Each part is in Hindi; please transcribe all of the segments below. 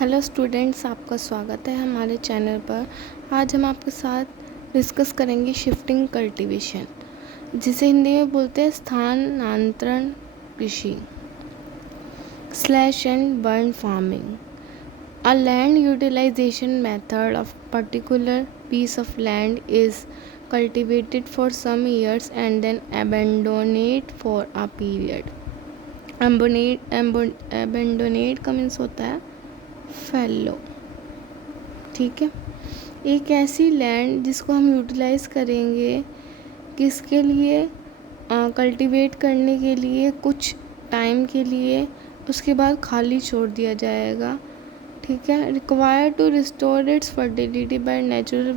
हेलो स्टूडेंट्स, आपका स्वागत है हमारे चैनल पर। आज हम आपके साथ डिस्कस करेंगे शिफ्टिंग कल्टीवेशन, जिसे हिंदी में बोलते हैं स्थानांतरण कृषि slash and burn farming. A land utilisation method of particular piece of land is cultivated for some years and then abandoned for a period. Abandoned का मीन्स होता है फैलो। ठीक है, एक ऐसी लैंड जिसको हम यूटिलाइज करेंगे किसके लिए, कल्टीवेट करने के लिए कुछ टाइम के लिए, उसके बाद खाली छोड़ दिया जाएगा। ठीक है, required to restore its fertility by natural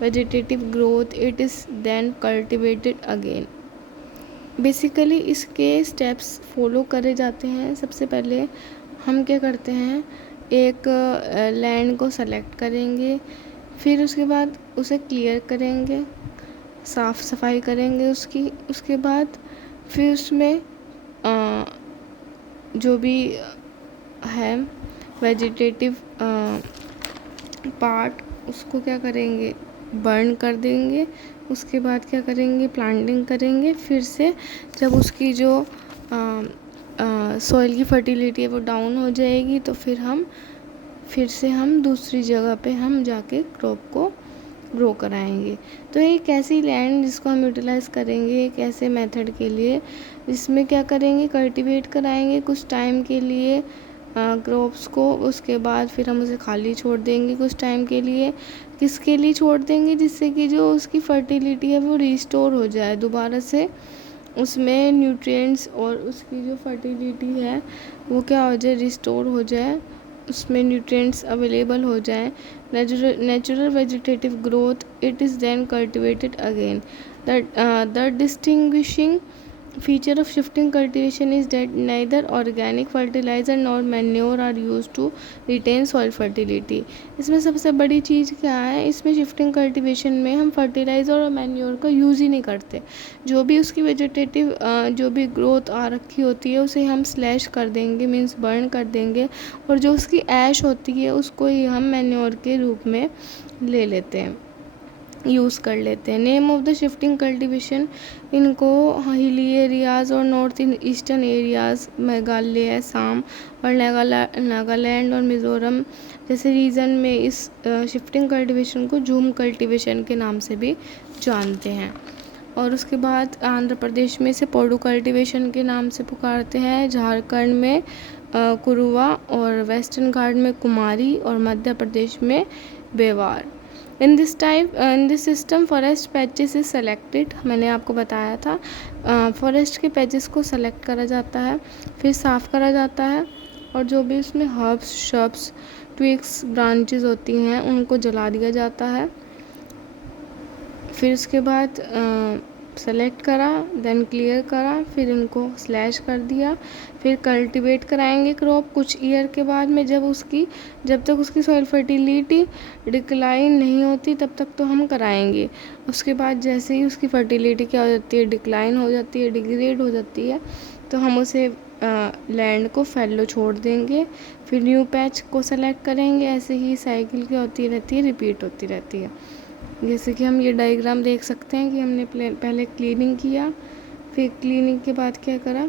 vegetative growth, it is then cultivated again. Basically इसके स्टेप्स फॉलो करे जाते हैं। सबसे पहले हम क्या करते हैं, एक लैंड को सेलेक्ट करेंगे, फिर उसके बाद उसे क्लियर करेंगे, साफ़ सफाई करेंगे उसके बाद फिर उसमें जो भी है वेजिटेटिव पार्ट उसको क्या करेंगे, बर्न कर देंगे। उसके बाद क्या करेंगे, प्लांटिंग करेंगे। फिर से जब उसकी जो सॉइल की फर्टिलिटी है वो डाउन हो जाएगी तो फिर से हम दूसरी जगह पे हम जाके क्रॉप को ग्रो कराएंगे। तो एक ऐसी लैंड जिसको हम यूटिलाइज़ करेंगे एक ऐसे मेथड के लिए, जिसमें क्या करेंगे, कल्टीवेट कराएंगे कुछ टाइम के लिए क्रॉप्स को। उसके बाद फिर हम उसे खाली छोड़ देंगे कुछ टाइम के लिए। किसके लिए छोड़ देंगे, जिससे कि जो उसकी फर्टिलिटी है वो रिस्टोर हो जाए दोबारा से, उसमें न्यूट्रिएंट्स और उसकी जो फर्टिलिटी है वो क्या हो जाए, रिस्टोर हो जाए, उसमें न्यूट्रिएंट्स अवेलेबल हो जाए। Natural vegetative growth, it is then cultivated again. The distinguishing feature of shifting cultivation is that neither organic fertilizer nor manure are used to retain soil fertility. इसमें सबसे बड़ी चीज़ क्या है, इसमें शिफ्टिंग कल्टीवेशन में हम फर्टिलाइज़र और मैन्योर का यूज़ ही नहीं करते। जो भी उसकी वेजिटेटिव जो भी ग्रोथ आ रखी होती है उसे हम स्लैश कर देंगे, मीन्स बर्न कर देंगे, और जो उसकी ऐश होती है उसको ही हम मैन्योर के रूप में ले लेते हैं, यूज़ कर लेते हैं। Name of the shifting cultivation, इनको हिली एरियाज़ और north eastern areas, Meghalaya, Assam और नागालैंड और मिज़ोरम जैसे रीजन में इस शिफ्टिंग कल्टीवेशन को झूम कल्टीवेशन के नाम से भी जानते हैं। और उसके बाद आंध्र प्रदेश में इसे पोडू कल्टीवेशन के नाम से पुकारते हैं, झारखंड में कुरुवा, और वेस्टर्न घाट में कुमारी, और मध्य प्रदेश में Bewar. In this system forest patches is selected, मैंने आपको बताया था फॉरेस्ट के पैचेस को सेलेक्ट करा जाता है, फिर साफ़ करा जाता है, और जो भी उसमें हर्ब्स, श्रब्स, ट्विग्स, ब्रांचेस होती हैं उनको जला दिया जाता है। फिर उसके बाद सेलेक्ट करा, देन क्लियर करा, फिर इनको स्लैश कर दिया, फिर कल्टीवेट कराएंगे क्रॉप कुछ ईयर के बाद में। जब तक उसकी सॉइल फर्टिलिटी डिक्लाइन नहीं होती तब तक तो हम कराएंगे। उसके बाद जैसे ही उसकी फर्टिलिटी क्या हो जाती है, डिक्लाइन हो जाती है, डिग्रेड हो जाती है, तो हम उसे लैंड को फैलो छोड़ देंगे, फिर न्यू पैच को सेलेक्ट करेंगे। ऐसे ही साइकिल क्या होती रहती है, रिपीट होती रहती है। जैसे कि हम ये डायग्राम देख सकते हैं कि हमने पहले क्लीनिंग किया, फिर क्लीनिंग के बाद क्या करा,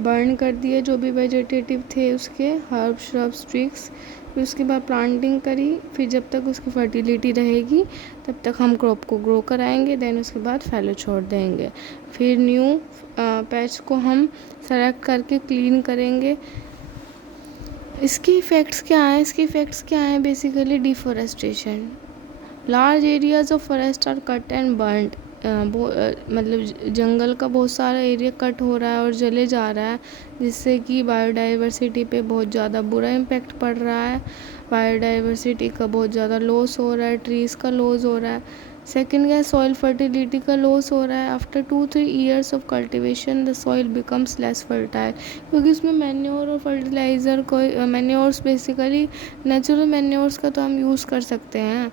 बर्न कर दिए जो भी वेजिटेटिव थे उसके हर्ब, श्रब्स, ट्विग्स, फिर उसके बाद प्लांटिंग करी। फिर जब तक उसकी फर्टिलिटी रहेगी तब तक हम क्रॉप को ग्रो कराएंगे, देन उसके बाद फैलो छोड़ देंगे। फिर न्यू पैच को हम सेलेक्ट करके क्लीन करेंगे। इसके इफ़ेक्ट्स क्या हैं, basically deforestation, large areas of forest are cut and burned, मतलब जंगल का बहुत सारा एरिया कट हो रहा है और जले जा रहा है, जिससे कि बायोडाइवर्सिटी पे बहुत ज़्यादा बुरा इम्पैक्ट पड़ रहा है। बायोडाइवर्सिटी का बहुत ज़्यादा लॉस हो रहा है, ट्रीज़ का लॉस हो रहा है। सेकेंड क्या है, सॉइल फर्टिलिटी का लॉस हो रहा है। After 2-3 years of cultivation the soil becomes less fertile, क्योंकि उसमें मैन्योर और फर्टिलाइज़र को, मैन्योर्स बेसिकली नेचुरल मैन्योर्स का तो हम यूज़ कर सकते हैं,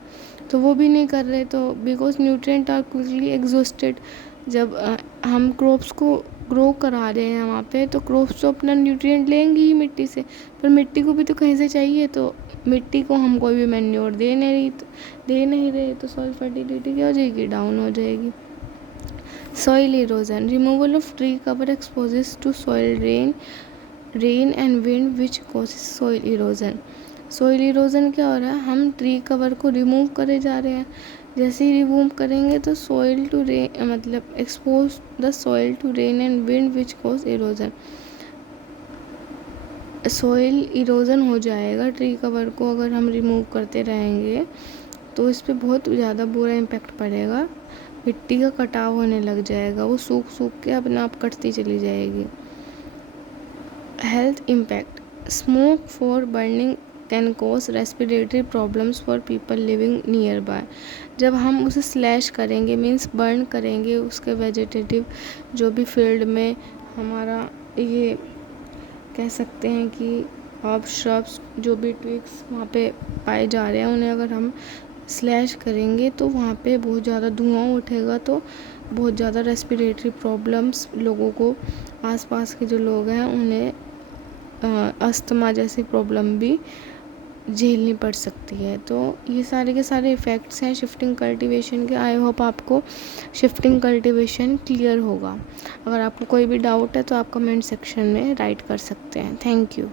तो वो भी नहीं कर रहे, तो because nutrient are quickly exhausted. जब हम क्रॉप्स को ग्रो करा रहे हैं वहाँ पे, तो क्रॉप्स तो अपना न्यूट्रिएंट लेंगी ही मिट्टी से, पर मिट्टी को भी तो कहीं से चाहिए, तो मिट्टी को हम कोई भी मैन्योर दे नहीं रहे, तो सॉइल फर्टिलिटी क्या हो जाएगी, डाउन हो जाएगी। Soil erosion, removal of tree cover exposes to soil rain and wind which causes soil erosion. Soil erosion क्या हो रहा है, हम ट्री कवर को रिमूव करे जा रहे हैं, जैसे ही रिमूव करेंगे तो सॉइल टू रेन मतलब expose the soil to rain and wind which cause erosion. Soil erosion हो जाएगा ट्री कवर को अगर हम रिमूव करते रहेंगे, तो इस पर बहुत ज़्यादा बुरा इम्पैक्ट पड़ेगा, मिट्टी का कटाव होने लग जाएगा, वो सूख के अपने आप कटती चली जाएगी। Health impact, smoke for burning can cause respiratory problems for people living near by. जब हम उसे स्लैश करेंगे मीन्स बर्न करेंगे, उसके वेजिटेटिव जो भी फील्ड में हमारा ये कह सकते हैं कि आप श्रब्स जो भी ट्विग्स वहाँ पे पाए जा रहे हैं, उन्हें अगर हम स्लैश करेंगे तो वहाँ पे बहुत ज़्यादा धुआं उठेगा, तो बहुत ज़्यादा रेस्पिरेटरी प्रॉब्लम्स लोगों को, आसपास के जो लोग हैं उन्हें अस्थमा जैसी प्रॉब्लम भी झेलनी पड़ सकती है। तो ये सारे के सारे इफ़ेक्ट्स हैं शिफ्टिंग कल्टीवेशन के। आई होप आपको शिफ्टिंग कल्टीवेशन क्लियर होगा। अगर आपको कोई भी डाउट है तो आप कमेंट सेक्शन में राइट कर सकते हैं। Thank you.